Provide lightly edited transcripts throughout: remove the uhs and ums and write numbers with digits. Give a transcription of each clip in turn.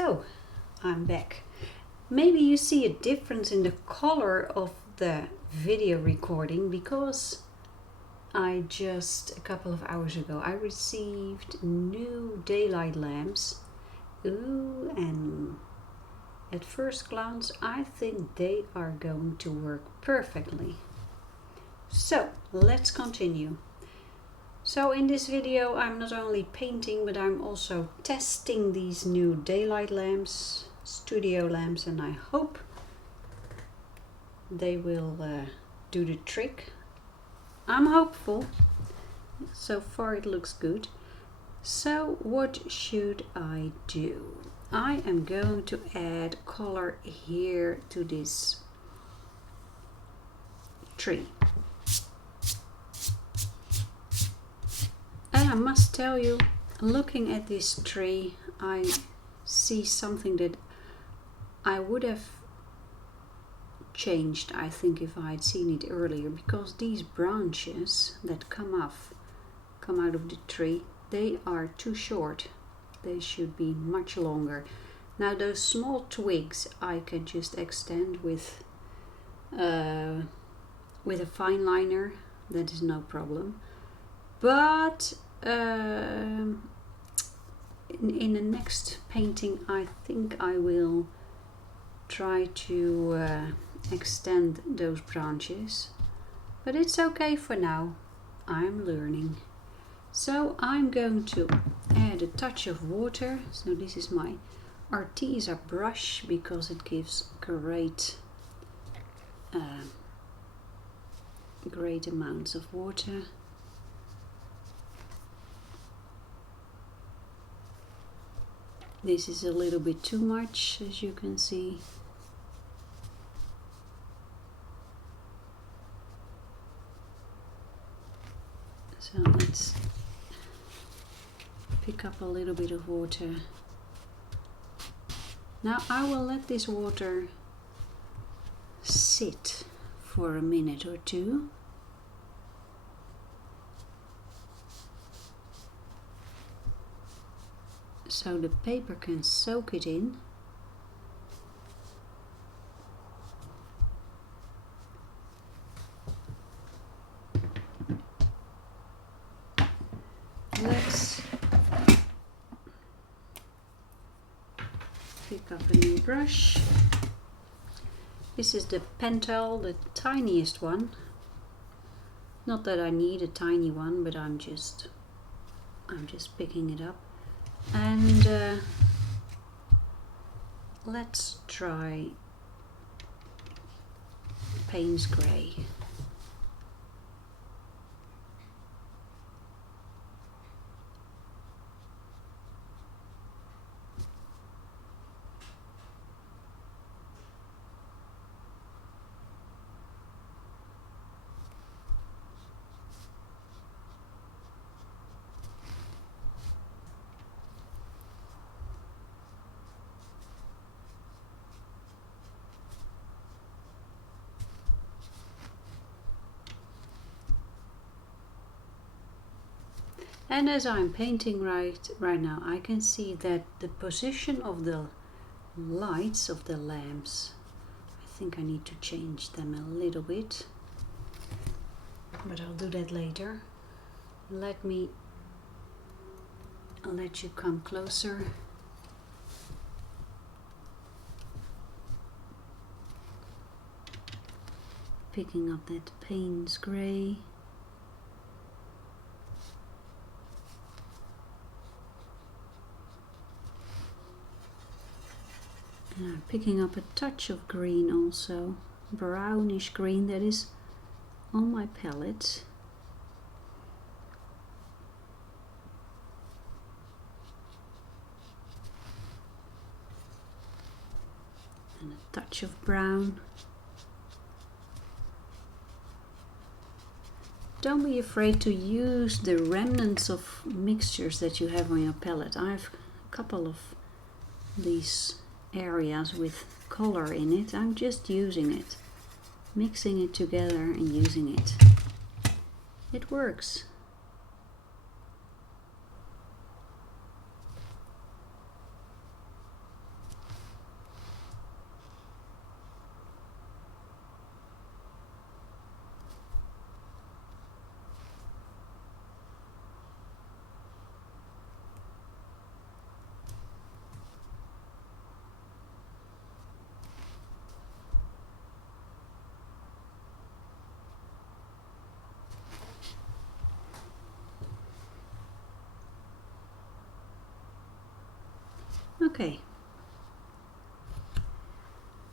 So, I'm back. Maybe you see a difference in the color of the video recording because I just a couple of hours ago I received new daylight lamps. Ooh, and at first glance I think they are going to work perfectly. So let's continue. So in this video I'm not only painting, but I'm also testing these new daylight lamps, studio lamps, and I hope they will do the trick. I'm hopeful. So far it looks good. So what should I do? I am going to add color here to this tree. And I must tell you, looking at this tree, I see something that I would have changed, I think, if I had seen it earlier, because these branches that come out of the tree, they are too short. They should be much longer. Now those small twigs I can just extend with a fine liner, that is no problem. But in the next painting I think I will try to extend those branches, but it's okay for now. I'm learning. So I'm going to add a touch of water. So this is my Arteza brush because it gives great amounts of water. This is a little bit too much, as you can see. So let's pick up a little bit of water. Now I will let this water sit for a minute or two. So the paper can soak it in. Let's pick up a new brush. This is the Pentel, the tiniest one. Not that I need a tiny one, but I'm just picking it up. And let's try Payne's Grey. And as I'm painting right now, I can see that the position of the lights of the lamps, I think I need to change them a little bit, but I'll do that later. Let you come closer. Picking up that Payne's Grey. And I'm picking up a touch of green also, brownish green that is on my palette. And a touch of brown. Don't be afraid to use the remnants of mixtures that you have on your palette. I have a couple of these areas with color in it. I'm just using it, mixing it together and using it. It works. Okay.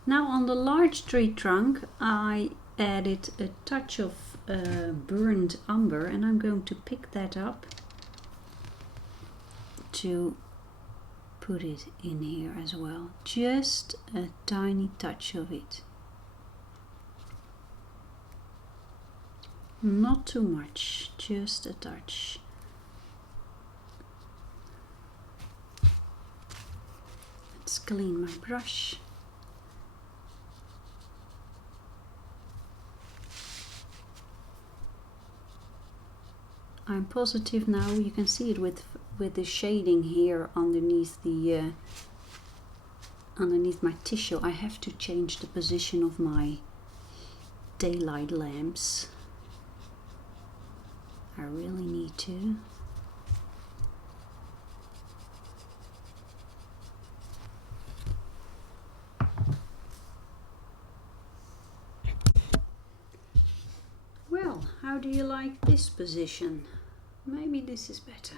Now on the large tree trunk I added a touch of burnt umber, and I'm going to pick that up to put it in here as well. Just a tiny touch of it. Not too much, just a touch. Let's clean my brush. I'm positive now you can see it with the shading here underneath the underneath my tissue. I have to change the position of my daylight lamps. I really need to. Well, how do you like this position? Maybe this is better.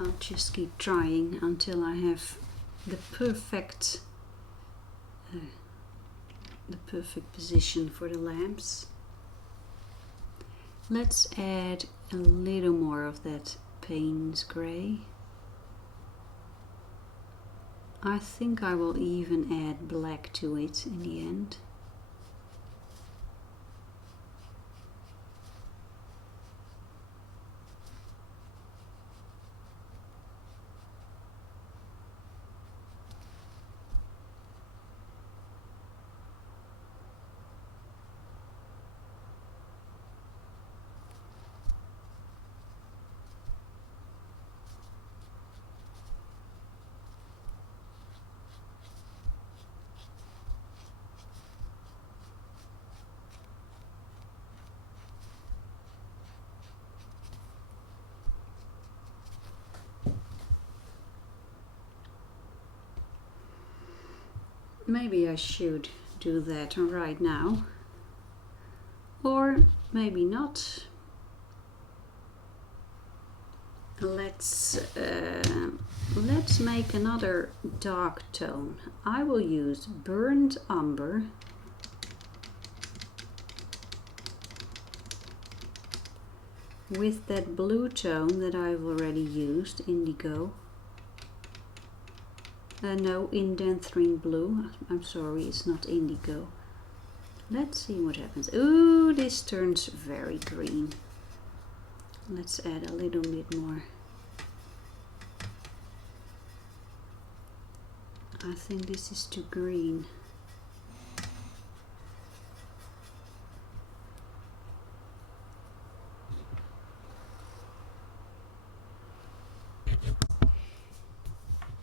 I'll just keep trying until I have the perfect position for the lamps. Let's add a little more of that Payne's grey. I think I will even add black to it in the end. Maybe I should do that right now, or maybe not. Let's make another dark tone. I will use burnt umber with that blue tone that I've already used, indigo. No, indanthrine blue. I'm sorry, it's not indigo. Let's see what happens. Ooh, this turns very green. Let's add a little bit more. I think this is too green.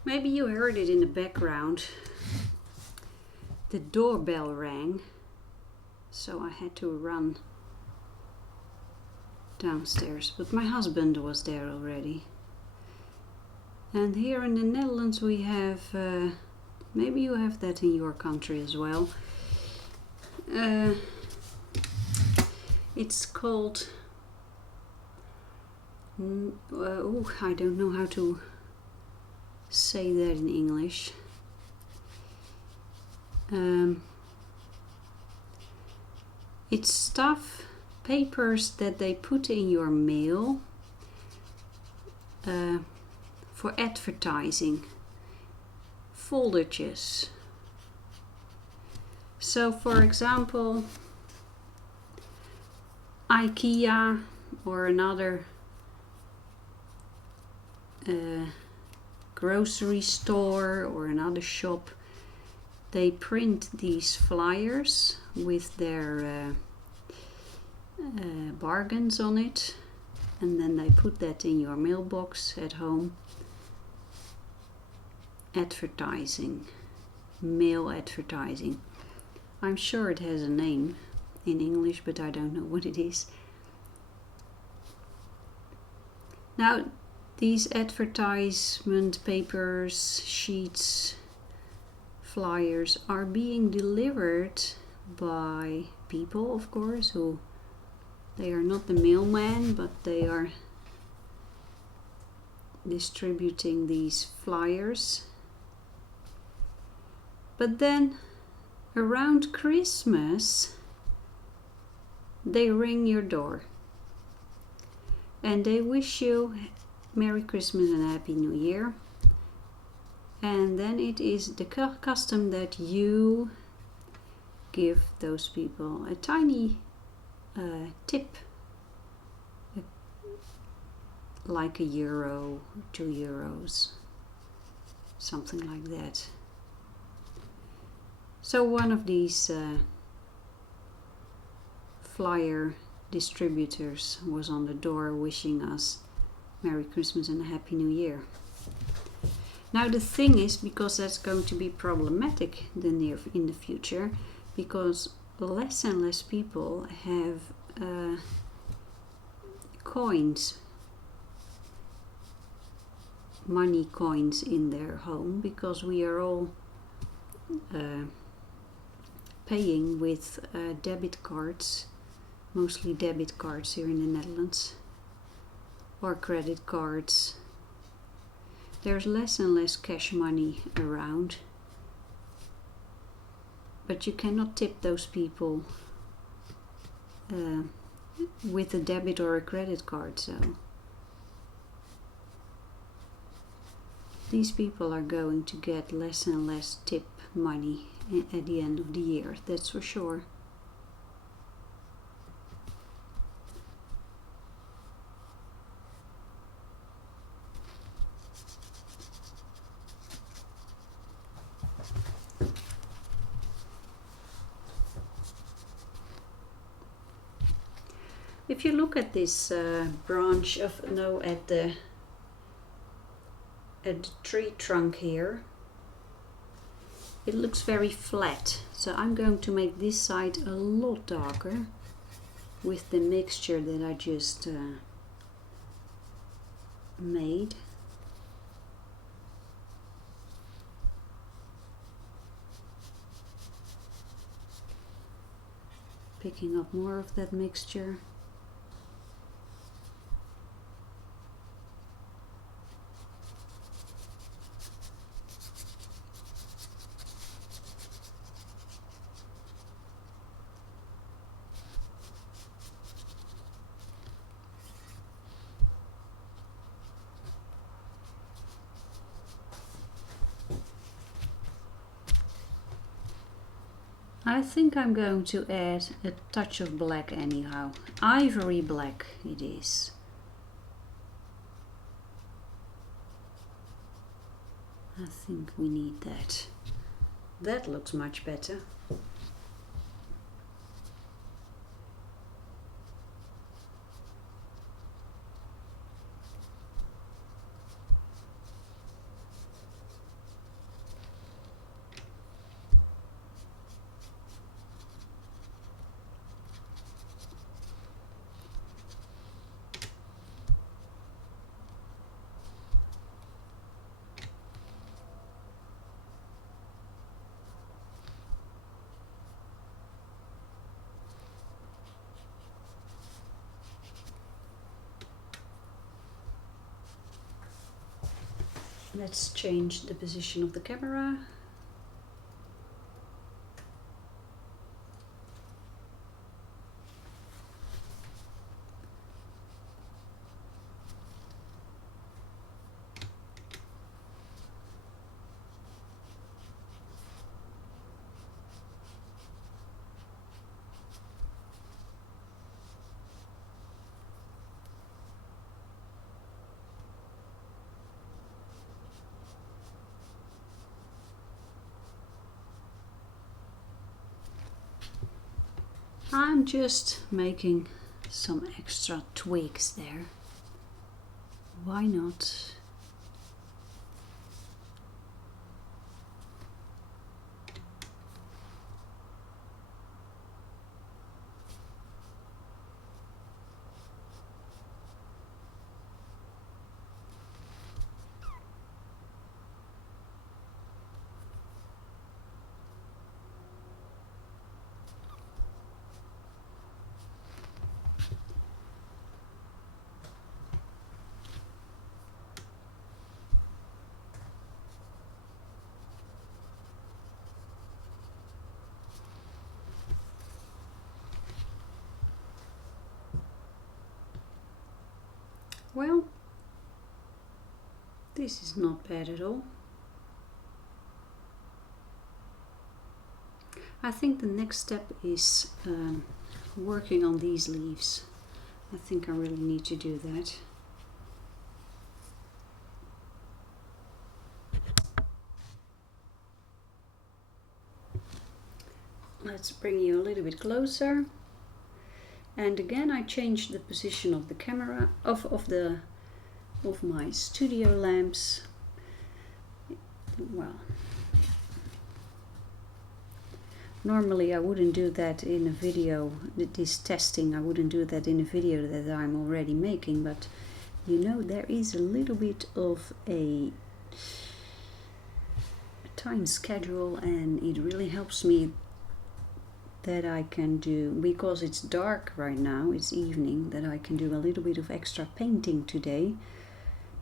Maybe you heard it in the background. The doorbell rang, so I had to run downstairs, but my husband was there already. And here in the Netherlands we have, maybe you have that in your country as well. It's called, I don't know how to say that in English. It's stuff, papers that they put in your mail for advertising, foldertjes. So for example, IKEA or another grocery store or another shop, they print these flyers with their bargains on it, and then they put that in your mailbox at home. Advertising, mail advertising. I'm sure it has a name in English, but I don't know what it is. Now, these advertisement papers, sheets, flyers are being delivered by people, of course, who they are not the mailman, but they are distributing these flyers. But then around Christmas they ring your door and they wish you Merry Christmas and Happy New Year. And then it is the custom that you give those people a tiny tip, like €1, €2, something like that. So one of these flyer distributors was on the door wishing us Merry Christmas and a Happy New Year. Now the thing is, because that's going to be problematic in the future, because less and less people have coins, money coins in their home, because we are all paying with debit cards, mostly debit cards here in the Netherlands, or credit cards. There's less and less cash money around, but you cannot tip those people with a debit or a credit card, so these people are going to get less and less tip money at the end of the year, that's for sure. If you look at this branch of at the tree trunk here, it looks very flat. So I'm going to make this side a lot darker with the mixture that I just made. Picking up more of that mixture. I think I'm going to add a touch of black anyhow. Ivory black it is. I think we need that. That looks much better. Let's change the position of the camera. I'm just making some extra twigs there. Why not? Well, this is not bad at all. I think the next step is working on these leaves. I think I really need to do that. Let's bring you a little bit closer. And again, I changed the position of the camera, of my studio lamps. Well, normally I wouldn't do that in a video, this testing, I wouldn't do that in a video that I'm already making, but you know, there is a little bit of a time schedule, and it really helps me that I can do, because it's dark right now, it's evening, that I can do a little bit of extra painting today.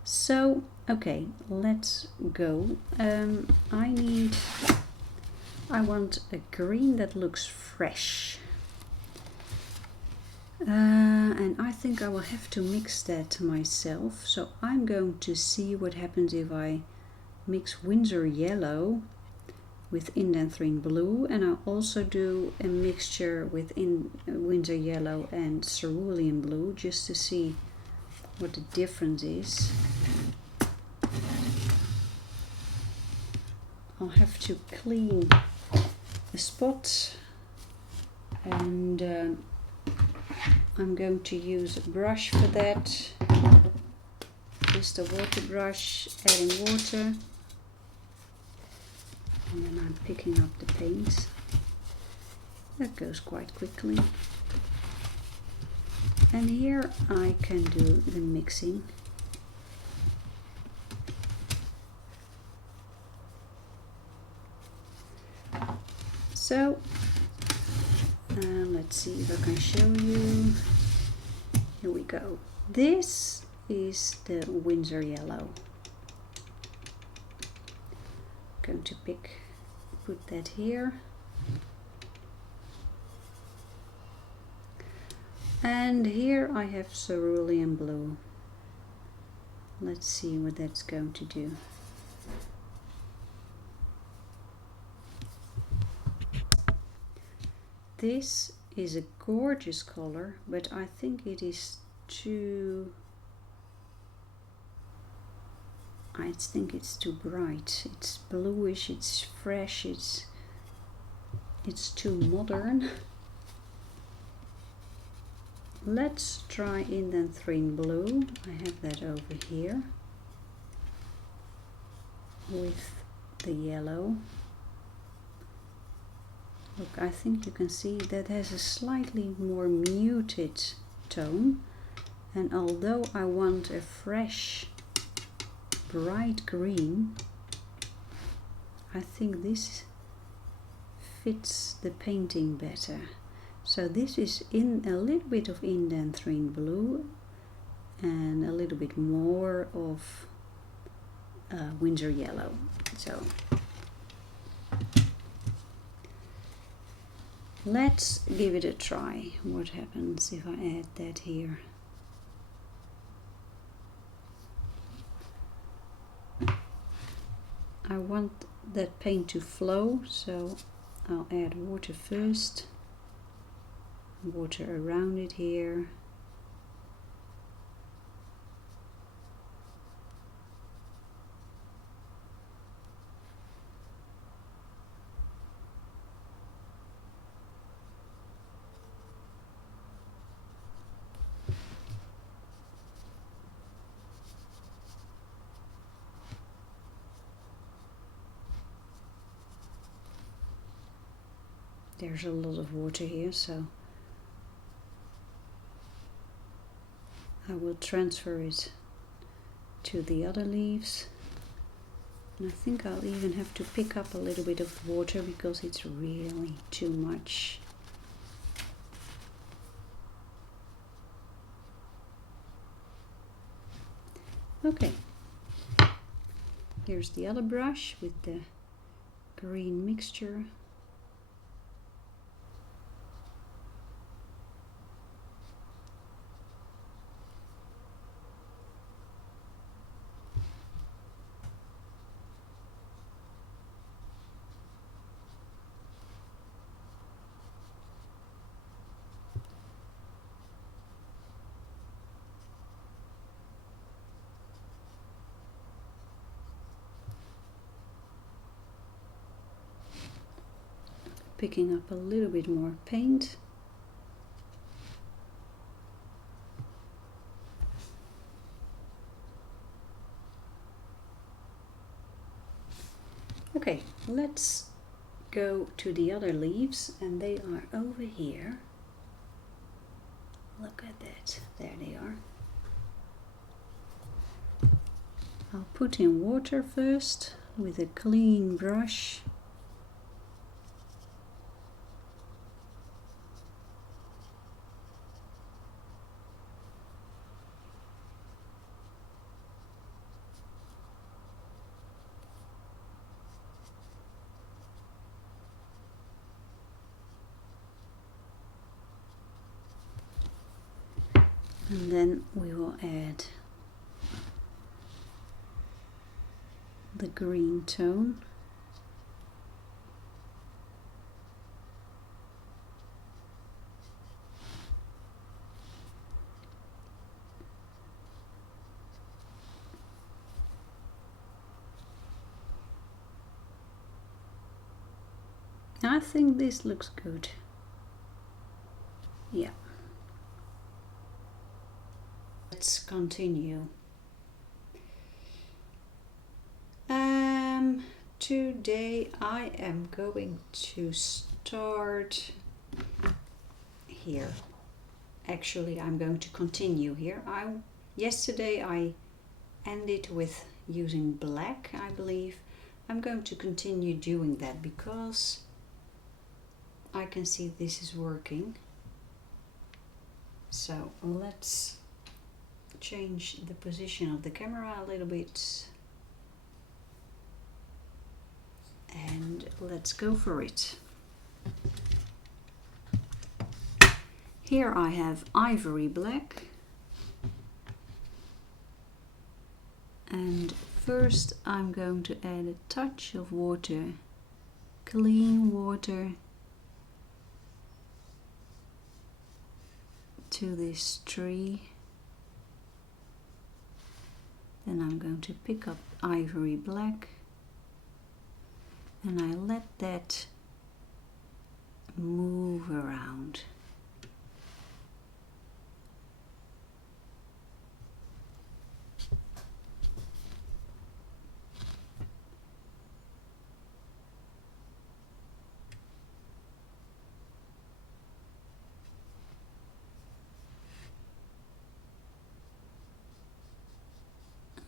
So, okay, let's go. I want a green that looks fresh. And I think I will have to mix that myself. So I'm going to see what happens if I mix Winsor yellow with indanthrene blue, and I'll also do a mixture with Winsor yellow and cerulean blue, just to see what the difference is. I'll have to clean the spot, and I'm going to use a brush for that, just a water brush, adding water. And then I'm picking up the paint. That goes quite quickly. And here I can do the mixing. So, let's see if I can show you. Here we go. This is the Winsor yellow. Going to put that here, and here I have cerulean blue. Let's see what that's going to do. This is a gorgeous color, but I think it is too, I think it's too bright. It's bluish, it's fresh, it's too modern. Let's try indanthrene blue. I have that over here with the yellow. Look, I think you can see that has a slightly more muted tone, and although I want a fresh bright green, I think this fits the painting better. So this is in a little bit of indanthrene blue and a little bit more of Winsor yellow. So let's give it a try. What happens if I add that here? I want that paint to flow, so I'll add water first, water around it here. There's a lot of water here, so I will transfer it to the other leaves. And I think I'll even have to pick up a little bit of water because it's really too much. Okay, here's the other brush with the green mixture. picking up a little bit more paint. Okay, let's go to the other leaves, and they are over here. Look at that, there they are. I'll put in water first with a clean brush. And then we will add the green tone. I think this looks good. Yeah. Let's continue. Today I am going to start here. Actually, I'm going to continue here. Yesterday I ended with using black, I believe. I'm going to continue doing that because I can see this is working. So let's change the position of the camera a little bit. And let's go for it. Here I have ivory black. And first I'm going to add a touch of water, clean water, to this tree. Then I'm going to pick up ivory black and I let that move around.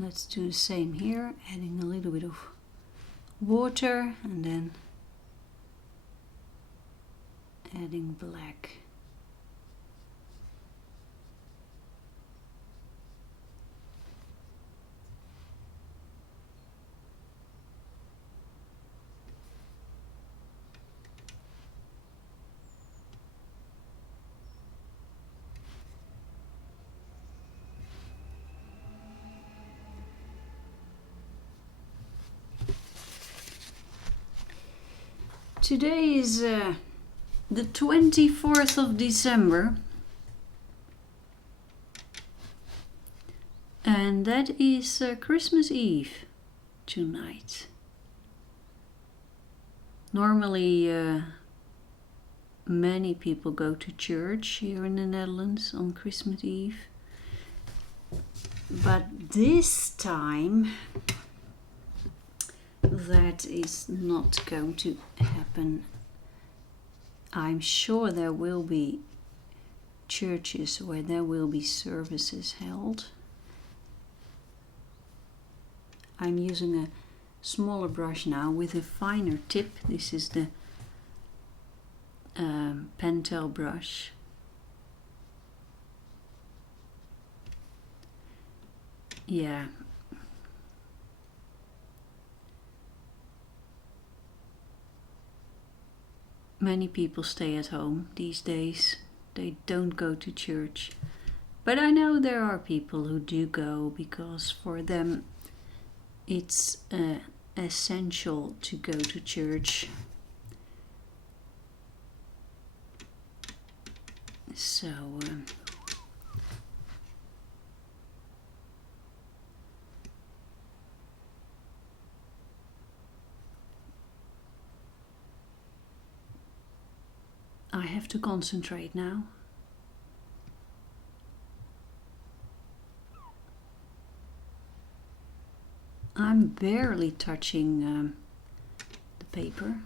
Let's do the same here, adding a little bit of water and then adding black. Today is the 24th of December, and that is Christmas Eve tonight. Normally many people go to church here in the Netherlands on Christmas Eve, but this time that is not going to happen. I'm sure there will be churches where there will be services held. I'm using a smaller brush now with a finer tip. This is the Pentel brush. Yeah. Many people stay at home these days. They don't go to church. But I know there are people who do go because for them it's essential to go to church. So I have to concentrate now. I'm barely touching the paper.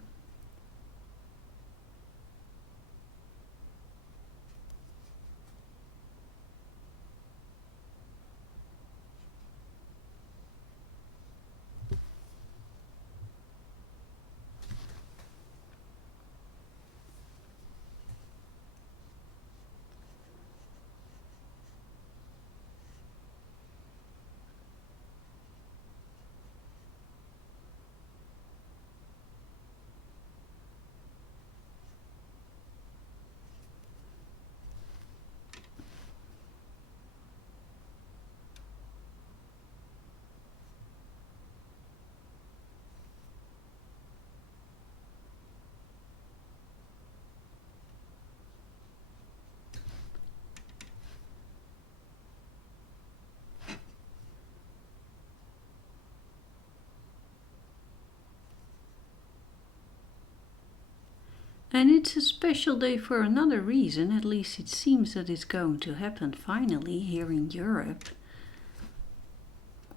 And it's a special day for another reason, at least it seems that it's going to happen finally here in Europe.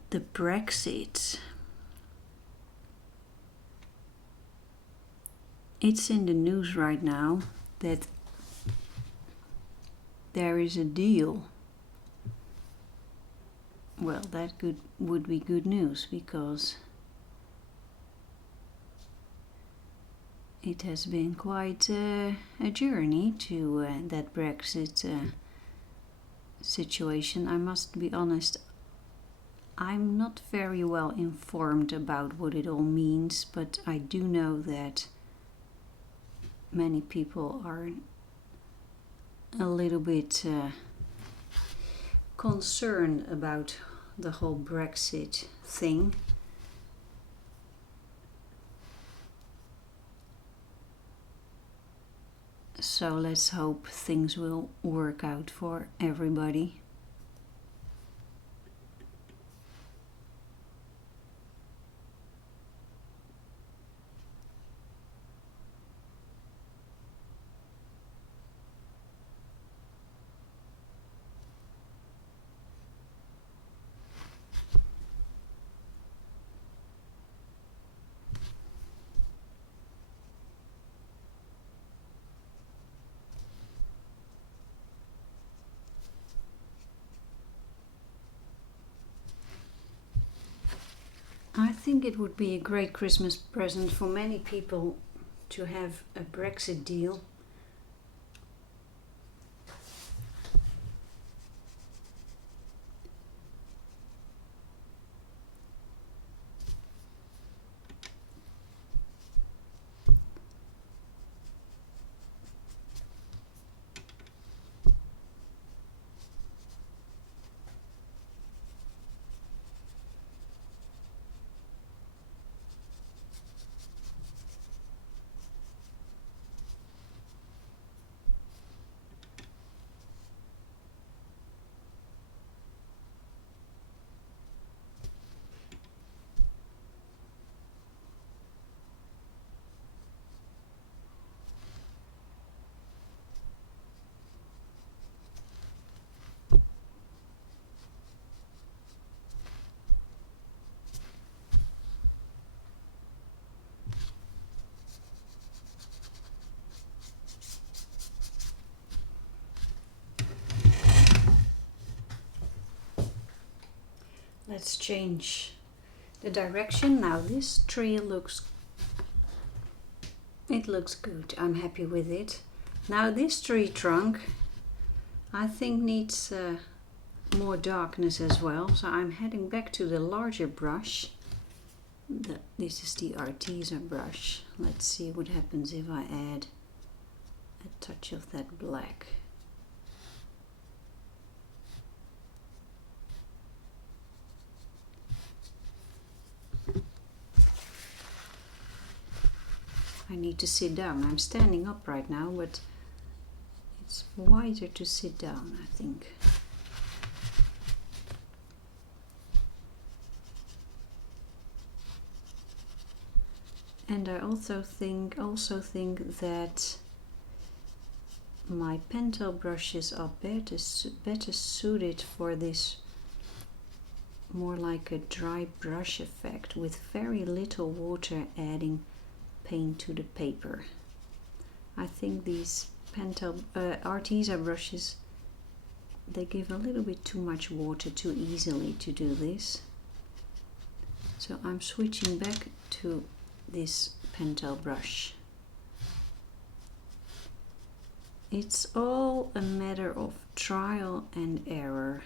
The Brexit. It's in the news right now that there is a deal. Well, that would be good news, because it has been quite a journey to that Brexit situation. I must be honest, I'm not very well informed about what it all means, but I do know that many people are a little bit concerned about the whole Brexit thing. So let's hope things will work out for everybody. I think it would be a great Christmas present for many people to have a Brexit deal. Let's change the direction. Now this tree looks good. I'm happy with it. Now this tree trunk I think needs more darkness as well. So I'm heading back to the larger brush. This is the Arteza brush. Let's see what happens if I add a touch of that black. I need to sit down. I'm standing up right now, but it's wiser to sit down, I think. And I also think that my Pentel brushes are better suited for this more like a dry brush effect with very little water adding paint to the paper. I think these Pentel Arteza brushes, they give a little bit too much water too easily to do this. So I'm switching back to this Pentel brush. It's all a matter of trial and error.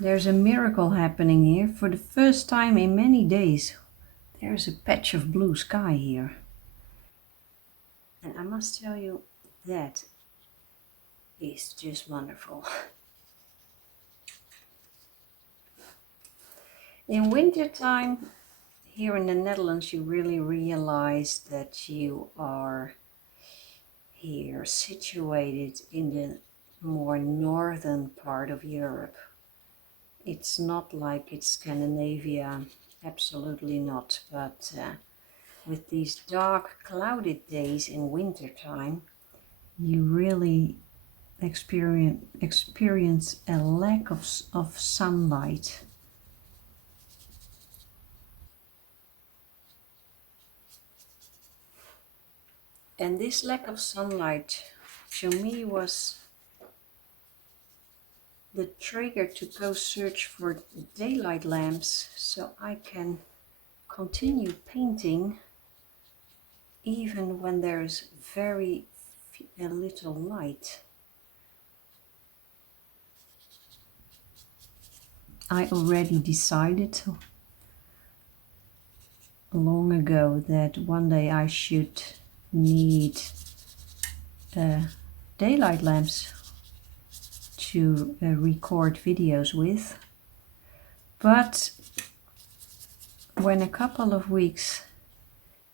There's a miracle happening here. For the first time in many days, there's a patch of blue sky here. And I must tell you, that is just wonderful. In winter time, here in the Netherlands, you really realize that you are here situated in the more northern part of Europe. It's not like it's Scandinavia, absolutely not, but with these dark clouded days in winter time, you really experience a lack of sunlight. And this lack of sunlight to me was the trigger to go search for daylight lamps so I can continue painting even when there's very little light. I already decided long ago that one day I should need daylight lamps to record videos with, but when a couple of weeks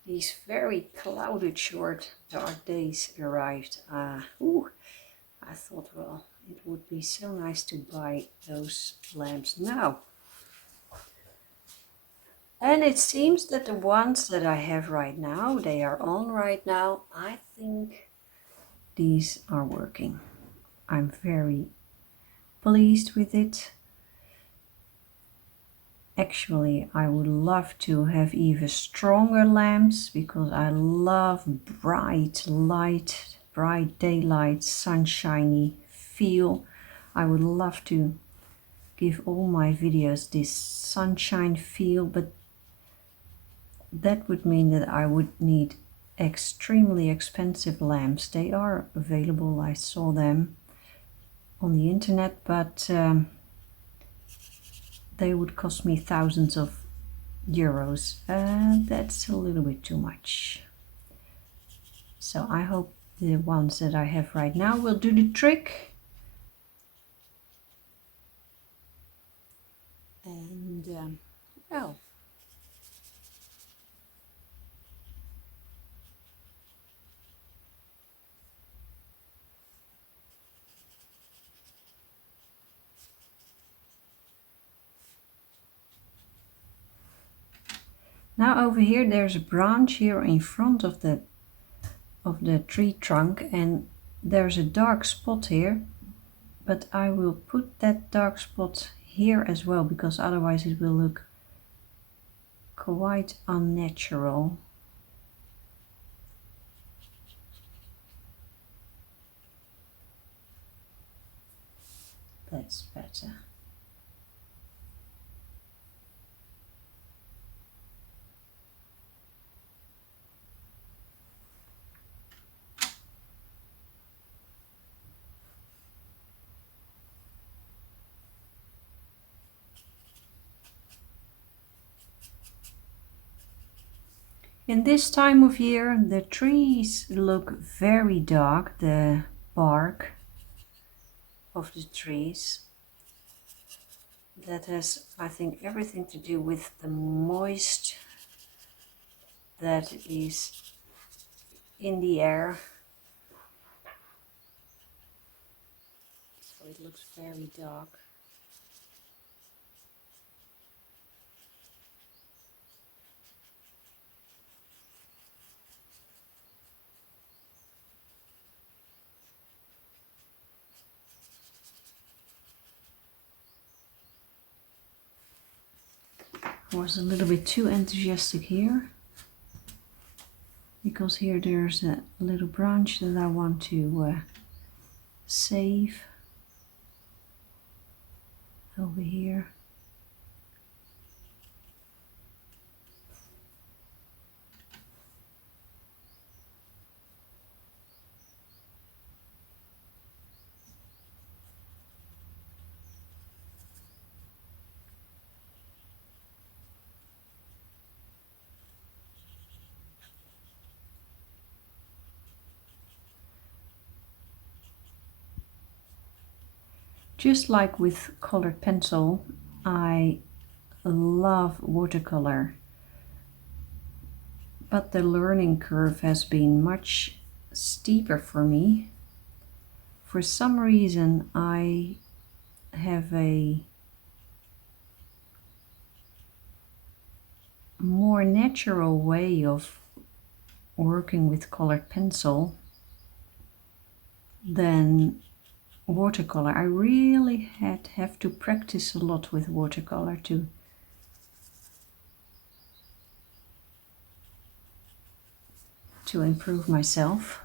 these very clouded short dark days arrived, I thought, well, it would be so nice to buy those lamps now. And it seems that the ones that I have right now, they are on right now, I think these are working. I'm very pleased with it. Actually, I would love to have even stronger lamps because I love bright light, bright daylight, sunshiny feel. I would love to give all my videos this sunshine feel, but that would mean that I would need extremely expensive lamps. They are available, I saw them on the internet, but they would cost me thousands of euros. That's a little bit too much. So I hope the ones that I have right now will do the trick. And well, now over here there's a branch here in front of the tree trunk, and there's a dark spot here, but I will put that dark spot here as well because otherwise it will look quite unnatural. That's better. In this time of year, the trees look very dark, the bark of the trees. That has, I think, everything to do with the moist that is in the air. So it looks very dark. I was a little bit too enthusiastic here, because here there's a little branch that I want to save over here. Just like with colored pencil, I love watercolor, but the learning curve has been much steeper for me. For some reason, I have a more natural way of working with colored pencil than watercolor. I really have to practice a lot with watercolor to improve myself.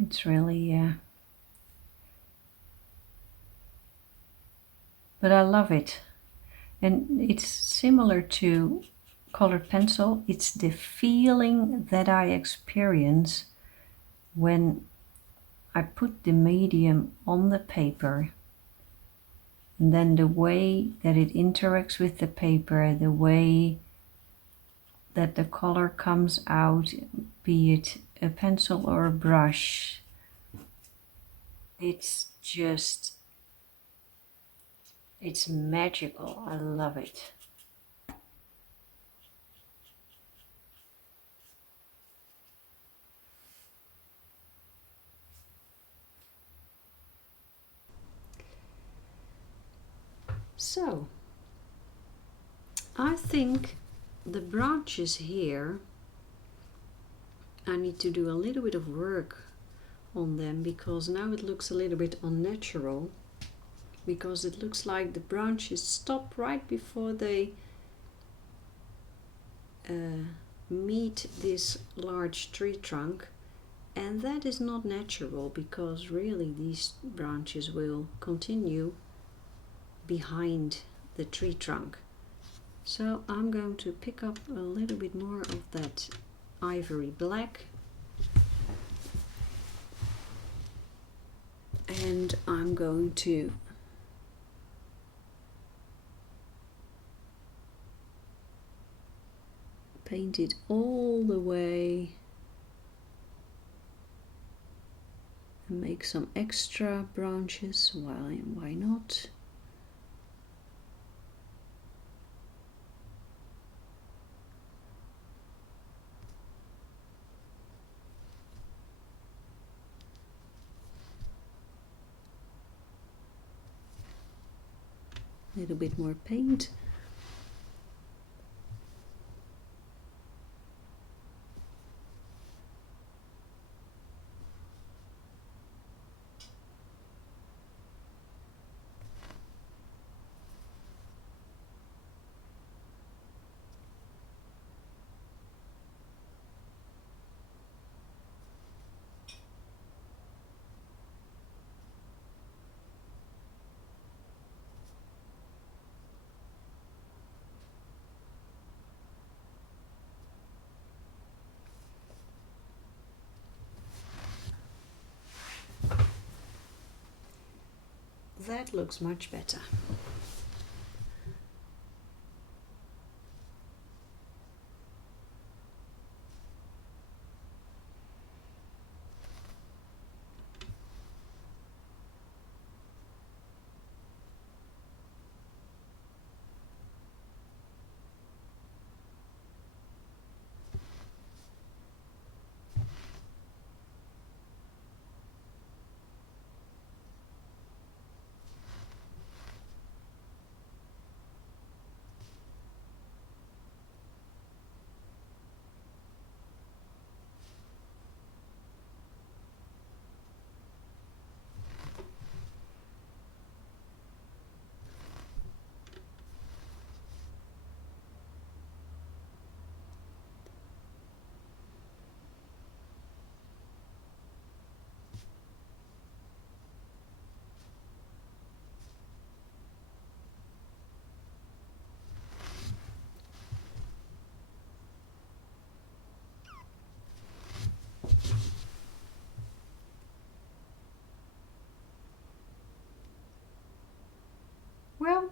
It's really but I love it, and it's similar to colored pencil. It's the feeling that I experience when I put the medium on the paper, and then the way that it interacts with the paper, the way that the color comes out, be it a pencil or a brush, it's magical. I love it. So, I think the branches here, I need to do a little bit of work on them, because now it looks a little bit unnatural, because it looks like the branches stop right before they meet this large tree trunk, and that is not natural, because really these branches will continue behind the tree trunk. So I'm going to pick up a little bit more of that ivory black, and I'm going to paint it all the way and make some extra branches. Why not? A little bit more paint. that looks much better. Well,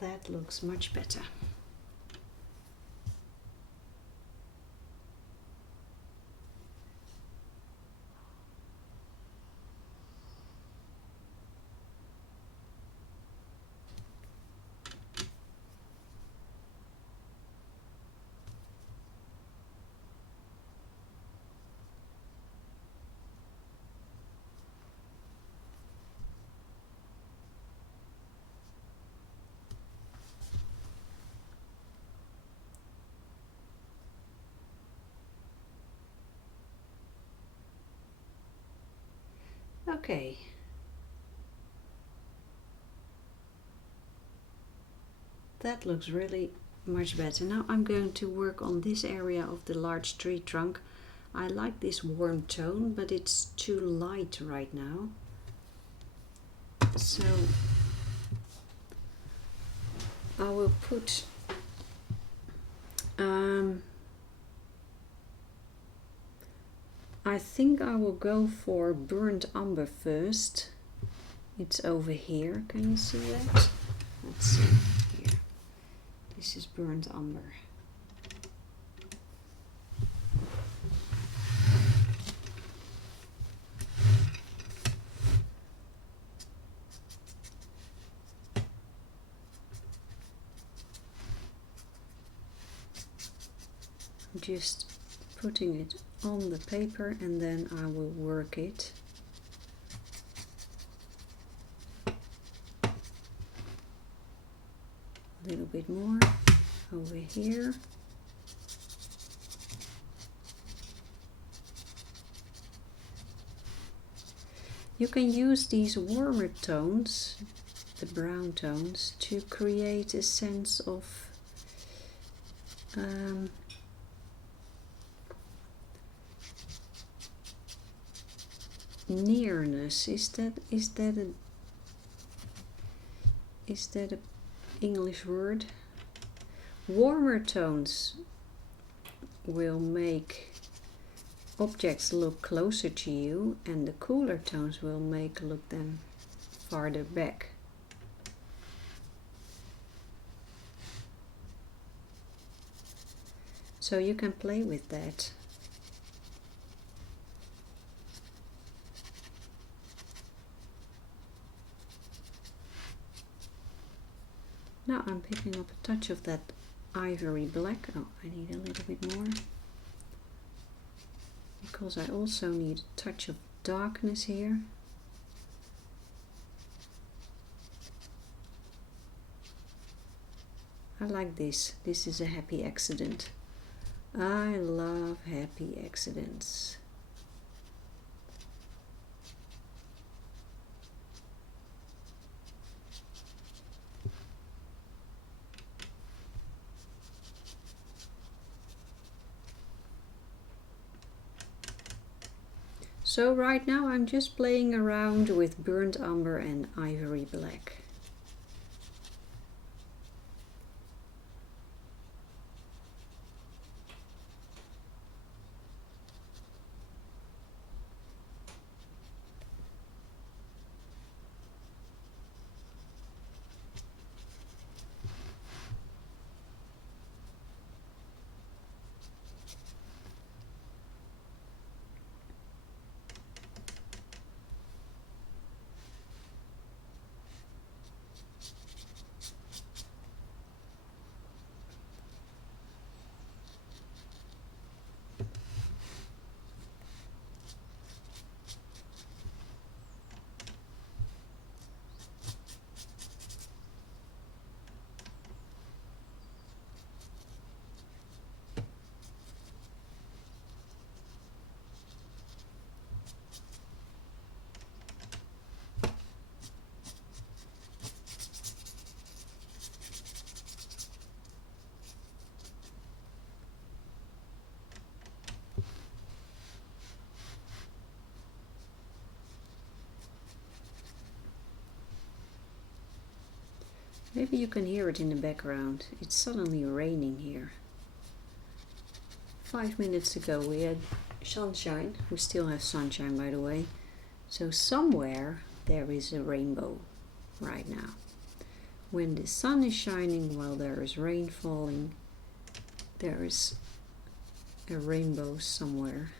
that looks much better. Okay. That looks really much better. Now I'm going to work on this area of the large tree trunk. I like this warm tone, but it's too light right now. So I will put I think I will go for burnt umber first. It's over here. Can you see that? Let's see here. This is burnt umber. Just putting it on the paper and then I will work it. A little bit more over here. You can use these warmer tones, the brown tones, to create a sense of nearness. Is that a English word? Warmer tones will make objects look closer to you, and the cooler tones will make look them farther back. So you can play with that. Now I'm picking up a touch of that ivory black. Oh, I need a little bit more. Because I also need a touch of darkness here. I like this. This is a happy accident. I love happy accidents. So right now I'm just playing around with burnt umber and ivory black. Maybe you can hear it in the background. It's suddenly raining here. 5 minutes ago we had sunshine. We still have sunshine, by the way. So somewhere there is a rainbow right now. When the sun is shining while there is rain falling, there is a rainbow somewhere.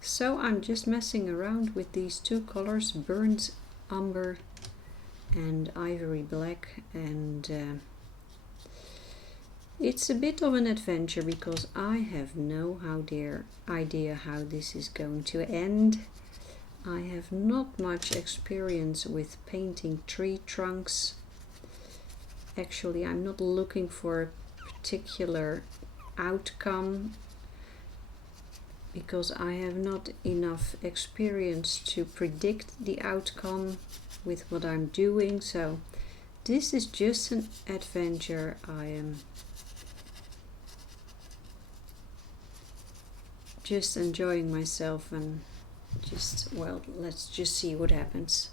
So I'm just messing around with these two colors, burnt umber and ivory black, and it's a bit of an adventure because I have no idea how this is going to end. I have not much experience with painting tree trunks. Actually, I'm not looking for a particular outcome because I have not enough experience to predict the outcome with what I'm doing. So this is just an adventure. I am just enjoying myself and well, let's just see what happens.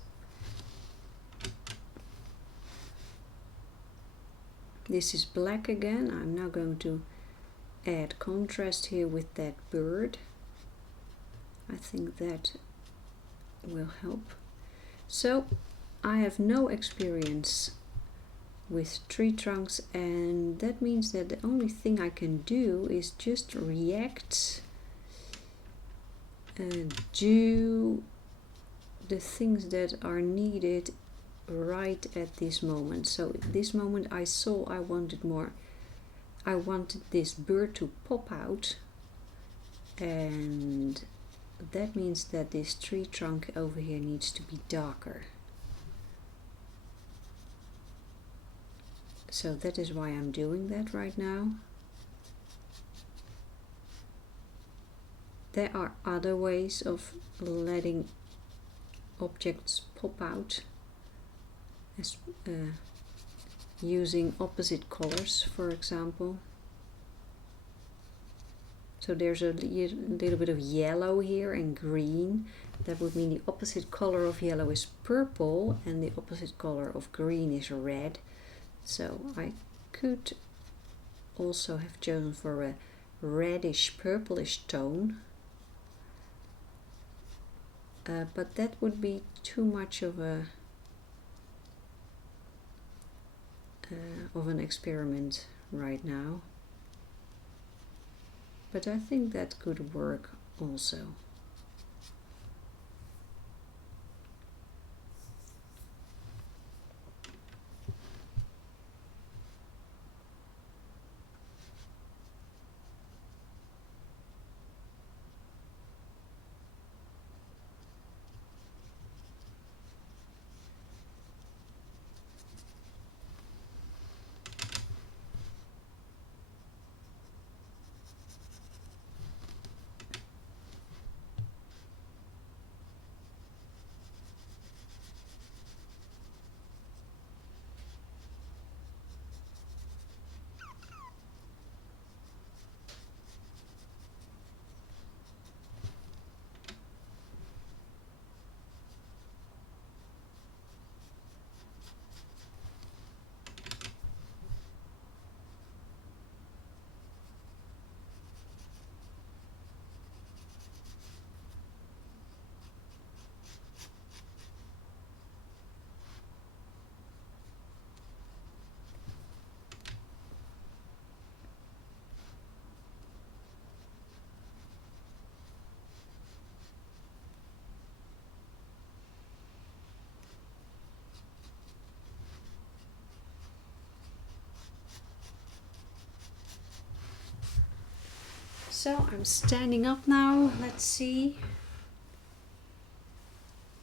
This is black again. I'm now going to add contrast here with that bird. I think that will help. So I have no experience with tree trunks, and that means that the only thing I can do is just react and do the things that are needed right at this moment. So at this moment I saw I wanted this bird to pop out, and that means that this tree trunk over here needs to be darker. So that is why I'm doing that right now. There are other ways of letting objects pop out, as using opposite colors, for example. So there's a little bit of yellow here and green. That would mean the opposite color of yellow is purple and the opposite color of green is red. So I could also have chosen for a reddish purplish tone. But that would be too much of an experiment right now. But I think that could work also. So I'm standing up now. Let's see.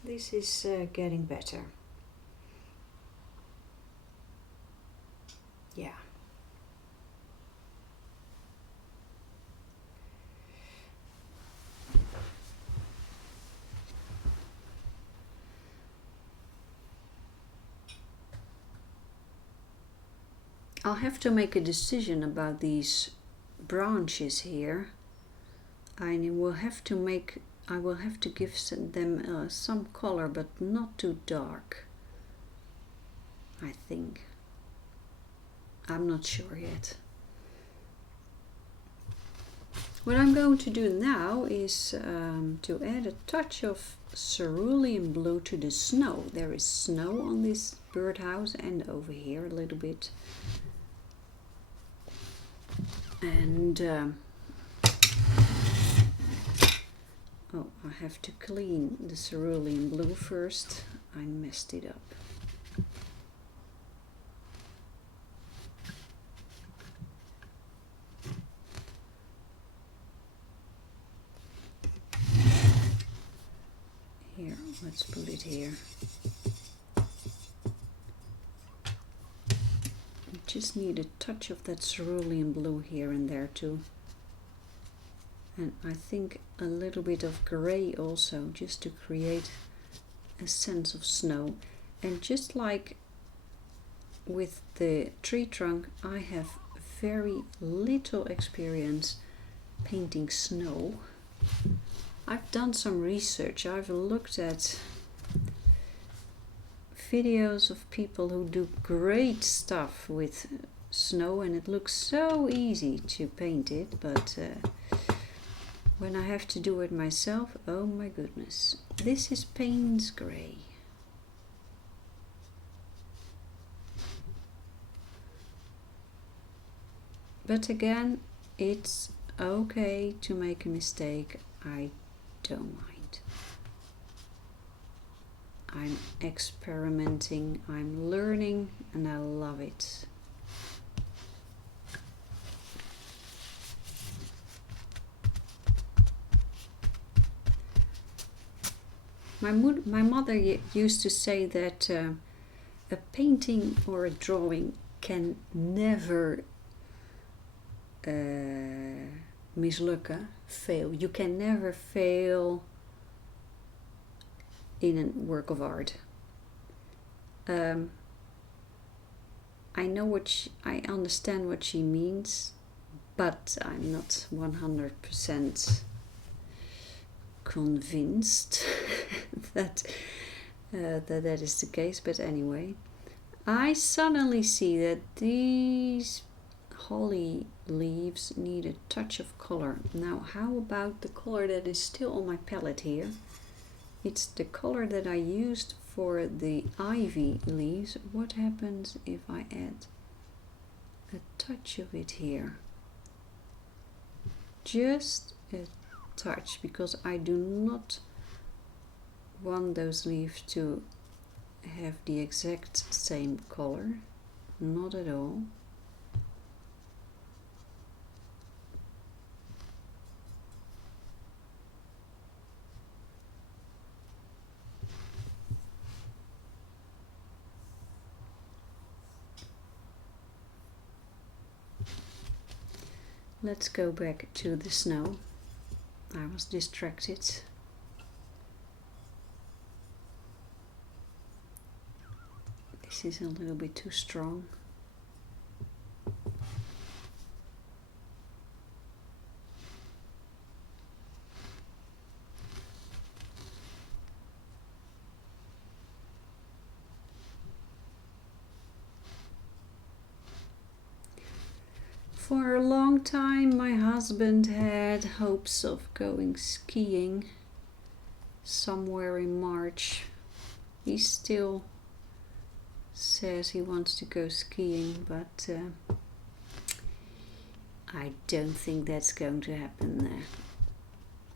This is getting better. Yeah. I'll have to make a decision about these branches here. I will have to give them some color, but not too dark, I think. I'm not sure yet. What I'm going to do now is to add a touch of cerulean blue to the snow. There is snow on this birdhouse and over here a little bit. And oh, I have to clean the cerulean blue first. I messed it up. Here, let's put it here. Just need a touch of that cerulean blue here and there too. And I think a little bit of grey also, just to create a sense of snow. And just like with the tree trunk, I have very little experience painting snow. I've done some research. I've looked at videos of people who do great stuff with snow, and it looks so easy to paint it, but when I have to do it myself, oh my goodness. This is Payne's Grey. But again, it's okay to make a mistake. I don't mind. I'm experimenting, I'm learning, and I love it. My mother used to say that a painting or a drawing can never mislukken, fail. You can never fail in a work of art. I understand what she means, but I'm not 100% convinced that that is the case. But anyway, I suddenly see that these holly leaves need a touch of color. Now, how about the color that is still on my palette here? It's the color that I used for the ivy leaves. What happens if I add a touch of it here? Just a touch, because I do not want those leaves to have the exact same color. Not at all. Let's go back to the snow. I was distracted. This is a little bit too strong. For a long time my husband had hopes of going skiing somewhere in March. He still says he wants to go skiing, but I don't think that's going to happen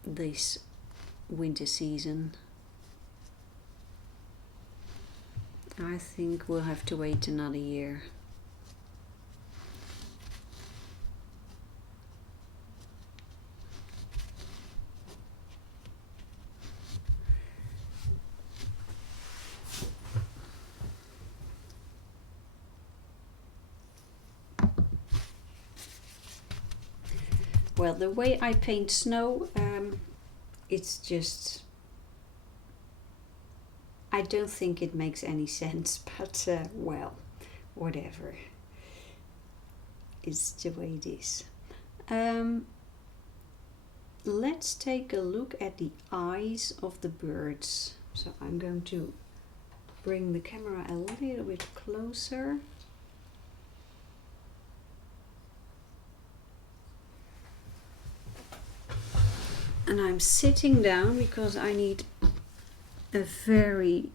this winter season. I think we'll have to wait another year. Well, the way I paint snow, it's just, I don't think it makes any sense, but well, whatever. It's the way it is. let's take a look at the eyes of the birds. So I'm going to bring the camera a little bit closer. And I'm sitting down because I need a very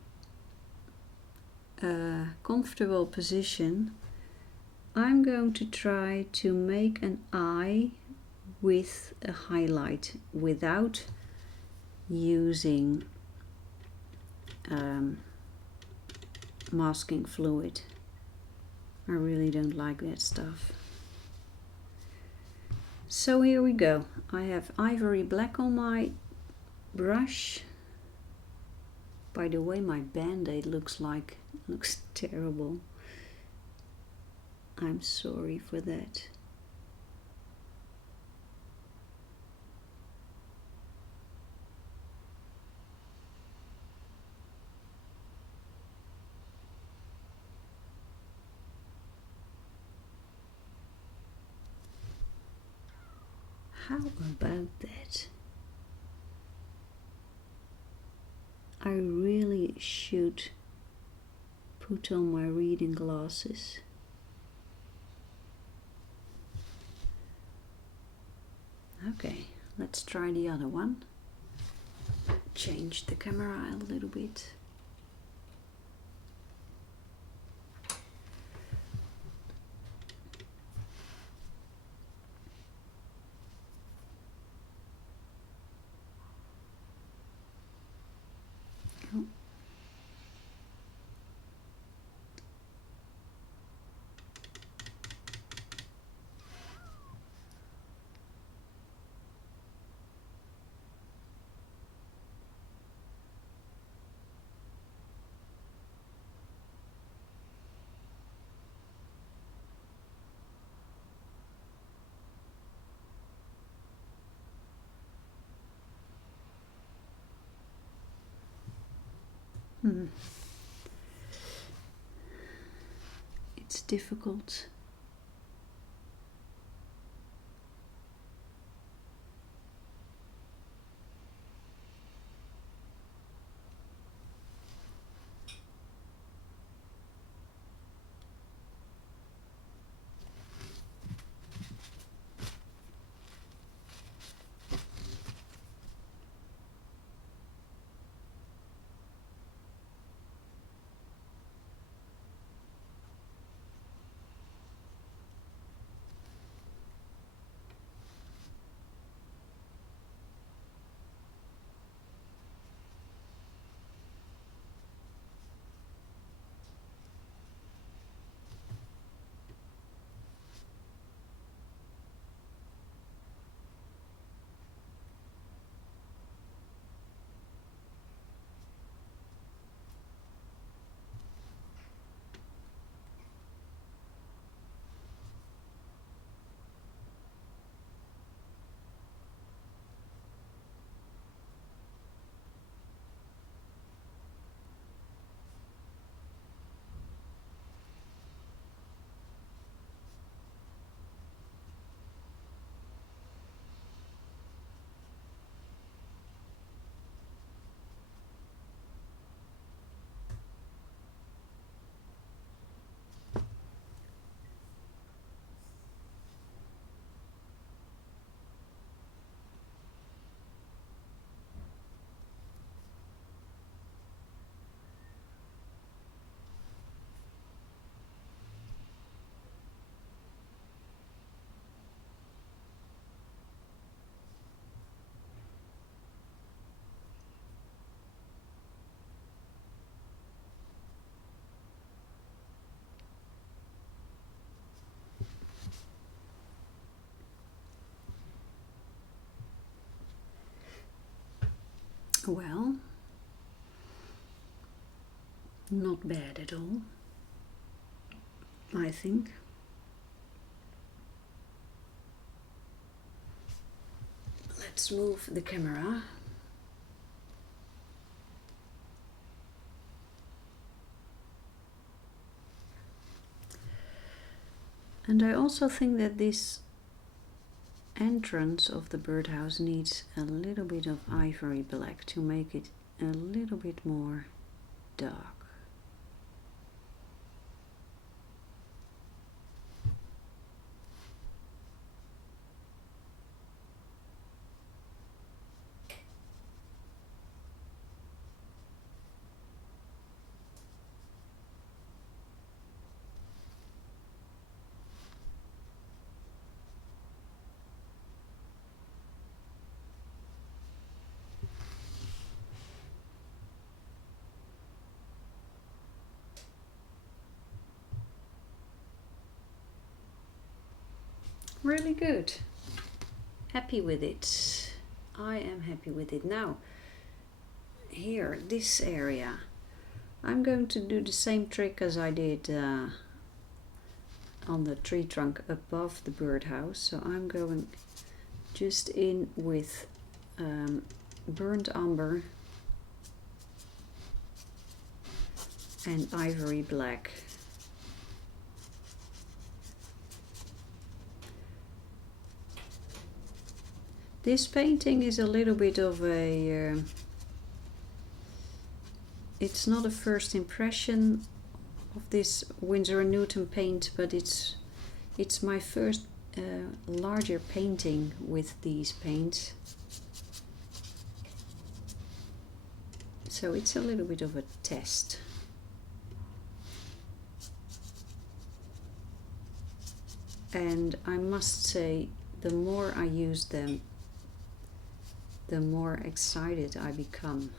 comfortable position. I'm going to try to make an eye with a highlight without using masking fluid. I really don't like that stuff. So here we go. I have ivory black on my brush. By the way, my band-aid looks terrible. I'm sorry for that. How about that? I really should put on my reading glasses. Okay, let's try the other one. Change the camera a little bit. It's difficult. Well, not bad at all, I think. Let's move the camera. And I also think that this entrance of the birdhouse needs a little bit of ivory black to make it a little bit more dark. Really good. Happy with it. I am happy with it. Now, here, this area, I'm going to do the same trick as I did on the tree trunk above the birdhouse. So I'm going just in with burnt umber and ivory black. This painting is a little bit of a, it's not a first impression of this Winsor Newton paint, but it's my first larger painting with these paints. So it's a little bit of a test. And I must say, the more I use them, the more excited I become.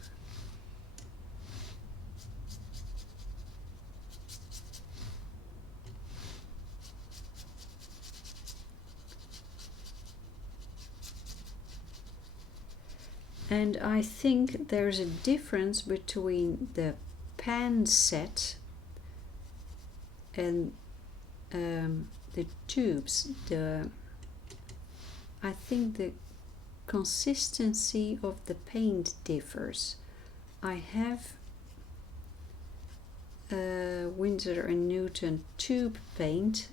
And I think there's a difference between the pan set and the tubes. I think the consistency of the paint differs. I have Winsor & Newton tube paint,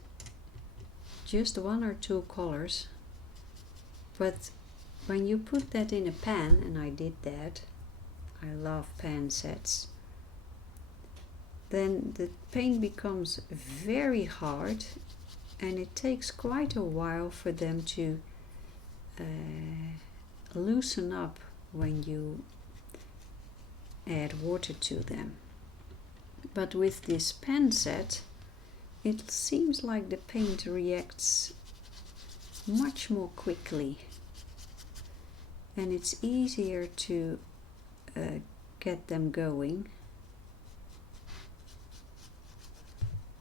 just 1 or 2 colors, but when you put that in a pan, and I did that, I love pan sets, then the paint becomes very hard and it takes quite a while for them to loosen up when you add water to them. But with this pen set, it seems like the paint reacts much more quickly and it's easier to get them going.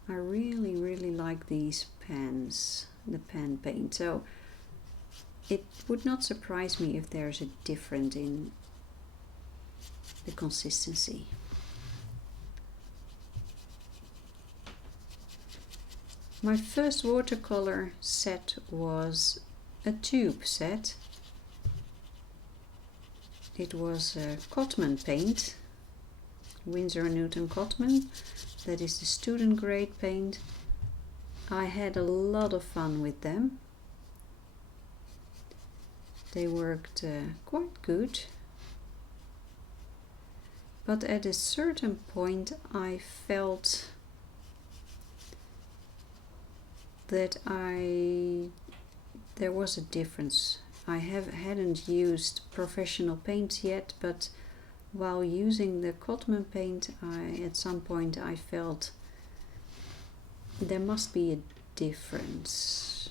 I really like these pens, the pen paint. So it would not surprise me if there's a difference in the consistency. My first watercolor set was a tube set. It was a Cotman paint, Winsor Newton Cotman. That is the student grade paint. I had a lot of fun with them. They worked quite good, but at a certain point I felt that there was a difference. I hadn't used professional paints yet, but while using the Cotman paint, at some point I felt there must be a difference.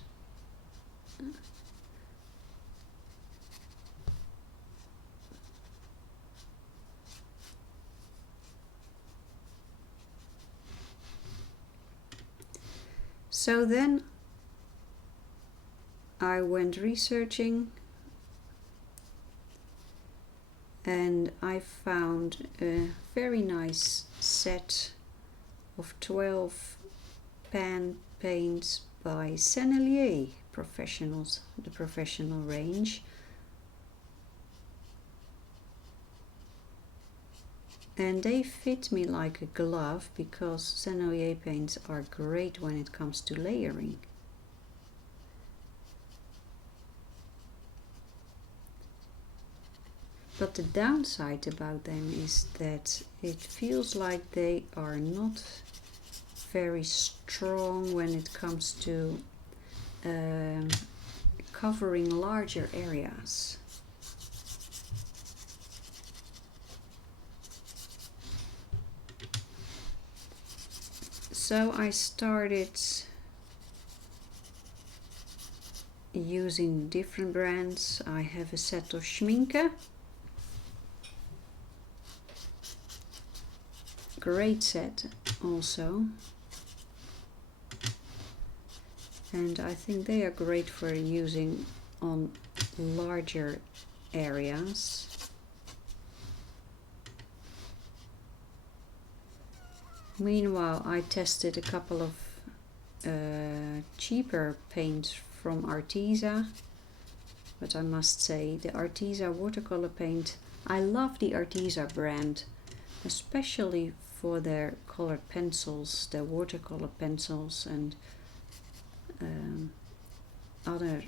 So then I went researching and I found a very nice set of 12 pan paints by Sennelier Professionals, the professional range. And they fit me like a glove because Sennelier paints are great when it comes to layering. But the downside about them is that it feels like they are not very strong when it comes to covering larger areas. So I started using different brands. I have a set of Schminke. Great set also. And I think they are great for using on larger areas. Meanwhile, I tested a couple of cheaper paints from Arteza, but I must say the Arteza watercolor paint, I love the Arteza brand, especially for their colored pencils, their watercolor pencils and other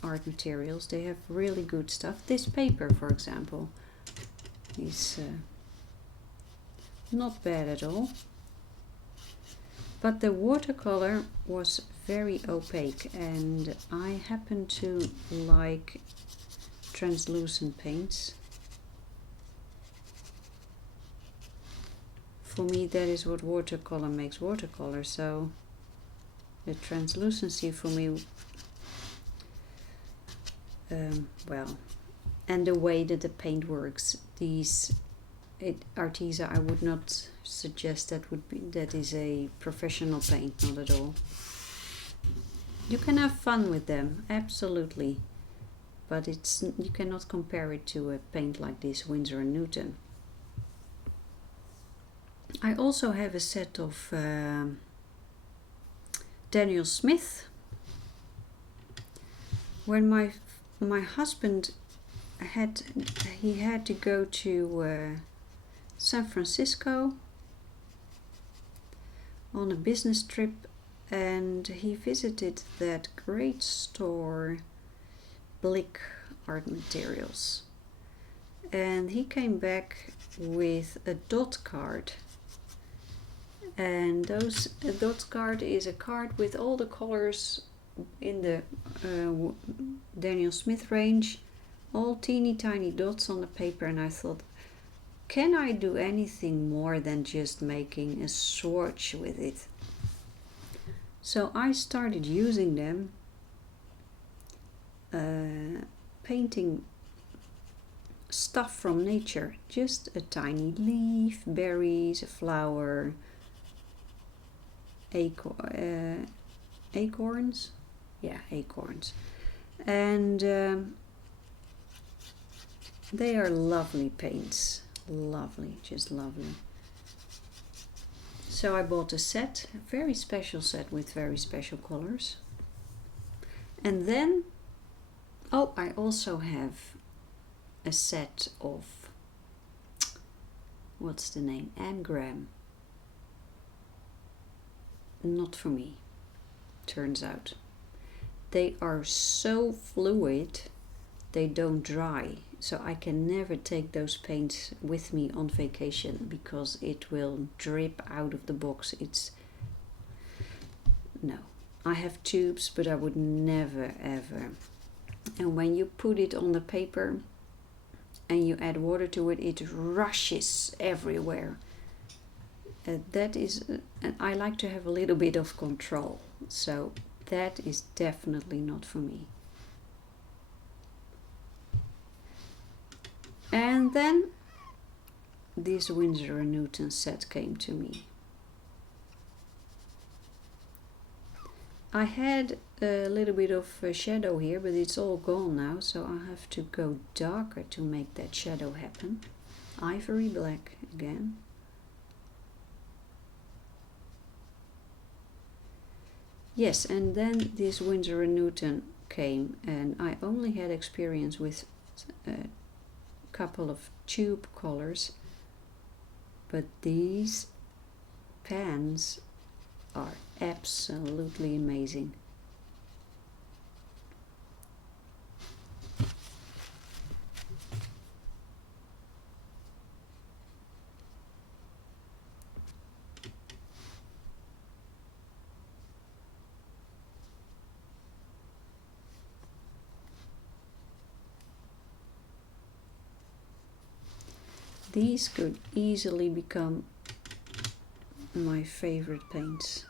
art materials. They have really good stuff. This paper, for example, is not bad at all. But the watercolor was very opaque, and I happen to like translucent paints. For me, that is what watercolor makes watercolor, so the translucency for me, well, and the way that the paint works, Arteza, I would not suggest that is a professional paint, not at all. You can have fun with them, absolutely, but you cannot compare it to a paint like this Winsor Newton. I also have a set of Daniel Smith. When my husband had to go to San Francisco on a business trip, and he visited that great store Blick Art Materials, and he came back with a dot card, and a dot card is a card with all the colors in the Daniel Smith range, all teeny tiny dots on the paper, and I thought, can I do anything more than just making a swatch with it? So I started using them, painting stuff from nature, just a tiny leaf, berries, a flower, acorns, yeah, acorns, and they are lovely paints. Lovely, just lovely. So I bought a set, a very special set with very special colors. And then, oh, I also have a set of, what's the name? Amgram. Not for me, turns out. They are so fluid, they don't dry. So I can never take those paints with me on vacation because it will drip out of the box. No. I have tubes, but I would never ever. And when you put it on the paper and you add water to it, it rushes everywhere. And I like to have a little bit of control. So that is definitely not for me. And then this Winsor Newton set came to me. I had a little bit of shadow here, but it's all gone now, so I have to go darker to make that shadow happen. Ivory black again. Yes, and then this Winsor Newton came, and I only had experience with couple of tube colors, but these pans are absolutely amazing. These could easily become my favorite paints.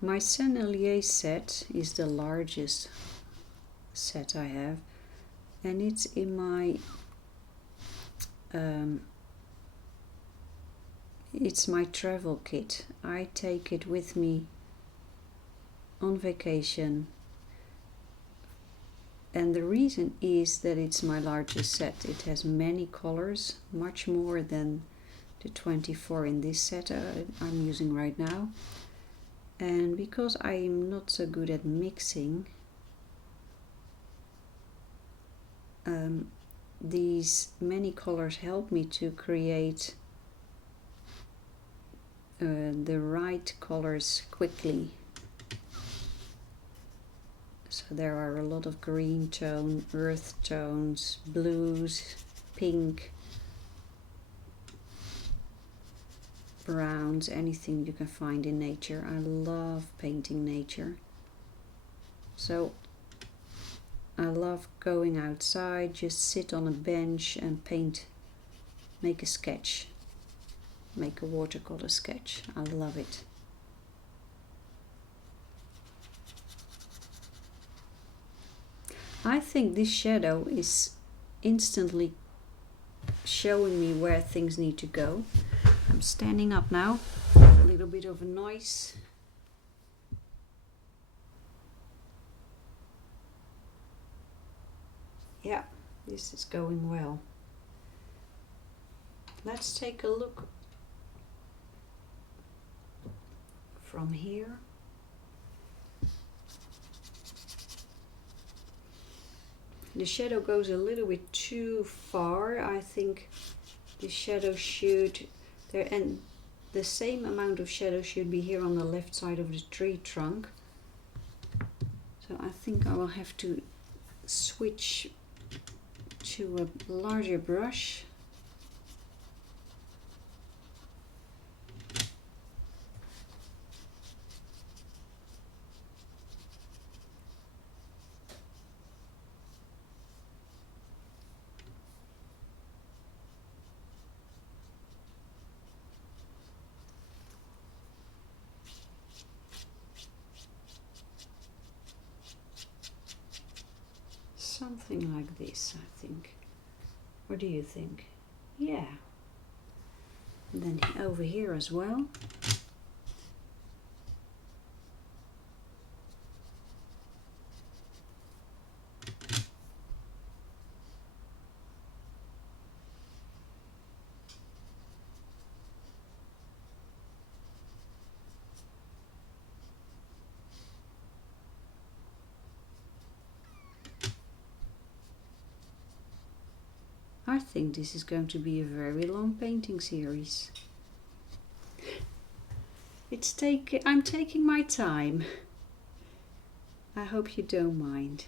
My Sennelier set is the largest set I have, and it's in my it's my travel kit. I take it with me on vacation, and the reason is that it's my largest set. It has many colors, much more than the 24 in this set I'm using right now. And because I'm not so good at mixing, these many colors help me to create the right colors quickly. So there are a lot of green tone, earth tones, blues, pink, browns, anything you can find in nature. I love painting nature. So I love going outside, just sit on a bench and paint, make a sketch, make a watercolor sketch. I love it. I think this shadow is instantly showing me where things need to go. I'm standing up now, a little bit of a noise. Yeah, this is going well. Let's take a look from here. The shadow goes a little bit too far. I think the shadow should there, and the same amount of shadow should be here on the left side of the tree trunk. So I think I will have to switch to a larger brush. Something like this, I think. What do you think? Yeah. And then over here as well. I think this is going to be a very long painting series. I'm taking my time. I hope you don't mind.